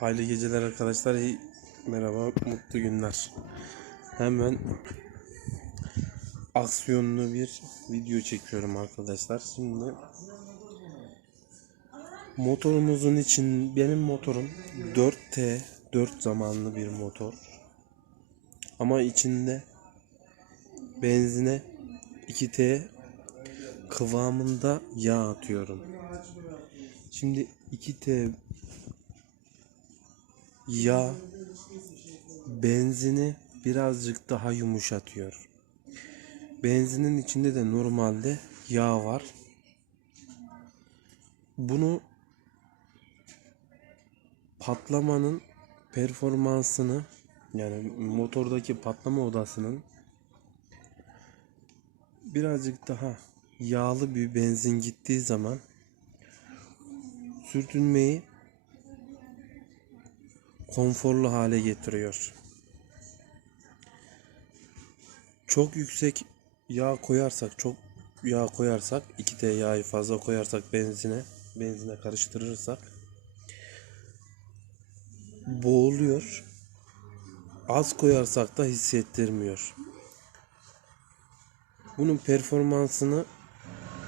Hayırlı geceler arkadaşlar. İyi- Merhaba, mutlu günler. Hemen aksiyonlu bir video çekiyorum arkadaşlar. Şimdi motorumuzun için benim motorum 4T 4 zamanlı bir motor. Ama içinde benzine 2T kıvamında yağ atıyorum. Şimdi 2T yağ benzini birazcık daha yumuşatıyor. Benzinin içinde de normalde yağ var. Bunu patlamanın performansını yani motordaki patlama odasının birazcık daha yağlı bir benzin gittiği zaman sürtünmeyi konforlu hale getiriyor. Çok yüksek yağ koyarsak, çok yağ koyarsak, 2T yağı fazla koyarsak benzine, benzine karıştırırsak boğuluyor. Az koyarsak da hissettirmiyor. Bunun performansını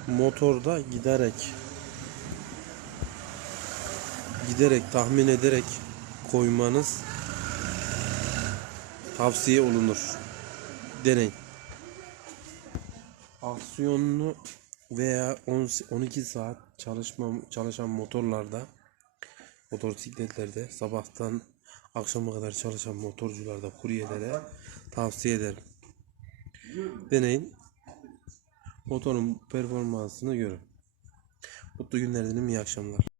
motorda giderek giderek tahmin ederek koymanız tavsiye olunur. Deneyin. Aksiyonlu veya 10 12 saat çalışma çalışan motorlarda motosikletlerde sabahtan akşama kadar çalışan motorcularda kuryelere tavsiye ederim. Deneyin. Motorun performansını görün. Mutlu günler dilerim. iyi akşamlar.